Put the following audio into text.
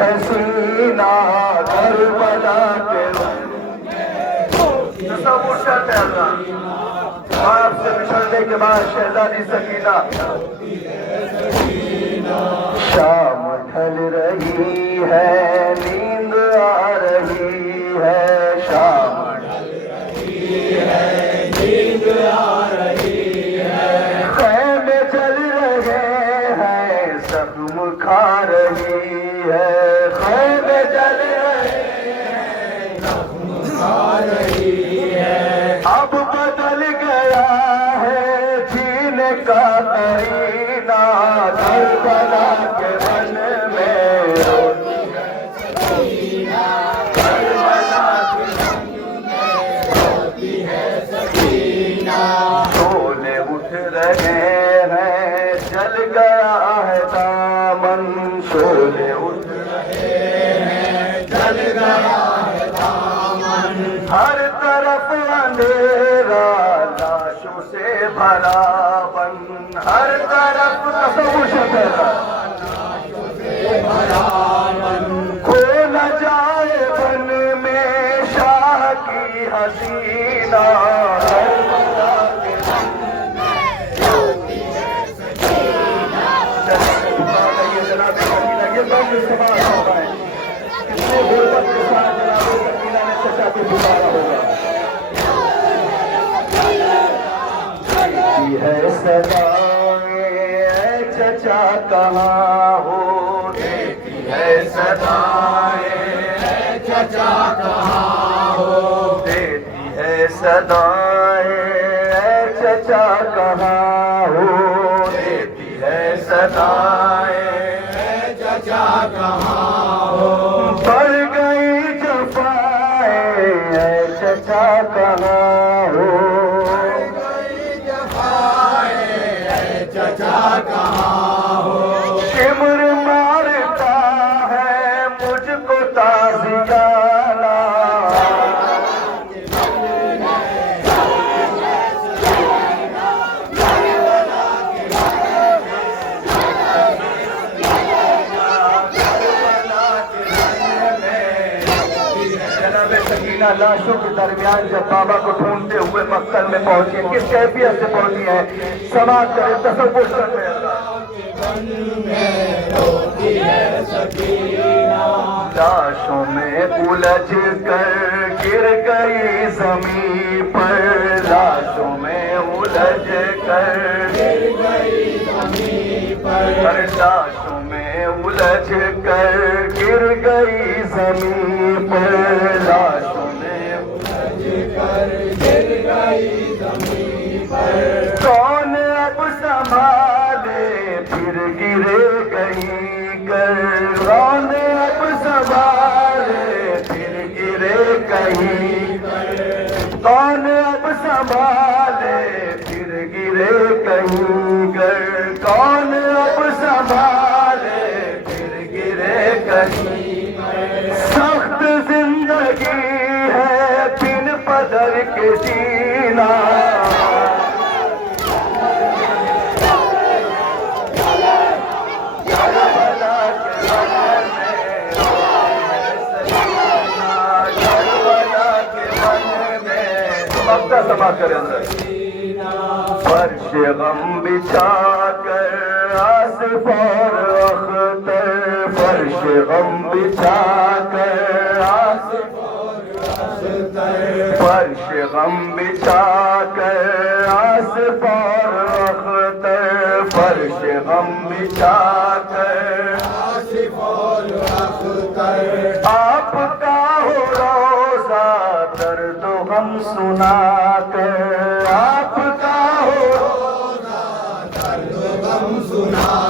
ہے سینہ کربلا کے تصور کرتے ہیں اللہ باپ سے بچھڑنے کے بعد شہزادی سکینہ شام ڈھل رہی ہے نیند آ رہی ہے شام ڈھل رہی ہے نیند آ رہی ہے خیمے جل رہے ہیں زخم کھا رہی ہے خیمے جل رہے ہیں زخم کھا رہی ہے اب بدل گیا ہے جینے کا قرینہ کربلا کے بن میں روتی ہے سکینہ کربلا کے بن میں روتی ہے سکینہ شعلے اٹھ رہے ہیں جل گیا ہے دامن شعلے اٹھ رہے ہیں جل گیا ہے دامن ہر طرف اندھیرا لاشوں سے بھرا بن ہر طرف تصور شکرا لاشوں سے بھرا بن کھو نہ جائے بن میں شاہ کی حسینہ کربلا کے بن میں روتی ہے سکینہ جناب سکینہ یہ بن استعمال ہو رہا ہے کتنے غربت کے ساتھ جناب سکینہ نے چچا کو پکارا ہوگا دیتی ہے صدائیں اے چچا کہاں ہو دیتی ہے صدائیں اے چچا کہاں ہو دیتی ہے صدائیں اے چچا کہاں ہو دیتی ہے صدائیں اے چچا کہاں ہو بڑھ گئی جفائیں اے چچا کہاں ہو چچا کہاں ہو شمر مارتا ہے مجھ کو تازیانہ جناب سکینہ لاشوں کے درمیان جب بابا کو ڈھونڈتے ہوئے مقتل میں پہنچی کس کیفیت سے پہنچی ہے سماعت کرے تصور کرتے لاشوں میں الجھ کر گر گئی زمین پر لاشوں میں الجھ کر گر گئی زمین پر لاشوں میں الجھ کر گر گئی زمین پر لاشوں میں الجھ کر گر گئی زمین پر کون اب سنبھالے پھر گرے کہیں کر کون اب سنبھالے پھر گرے کہیں کر کون اب سنبھالے پھر گرے کہیں کر کون اب سنبھالے پھر گرے کہیں سخت زندگی ہے بن پدر کے جینا سما کرے اندر فرش غم بچھا کر آصف اور اختر فرش غم بچھا کر آصف اور اختر فرش غم بچھا کر آصف اور اختر فرش غم بچھا کر آصف اور اختر آپ کا ہو روزہ درد و غم سنا کر آپ کا ہو روزہ درد و غم سنا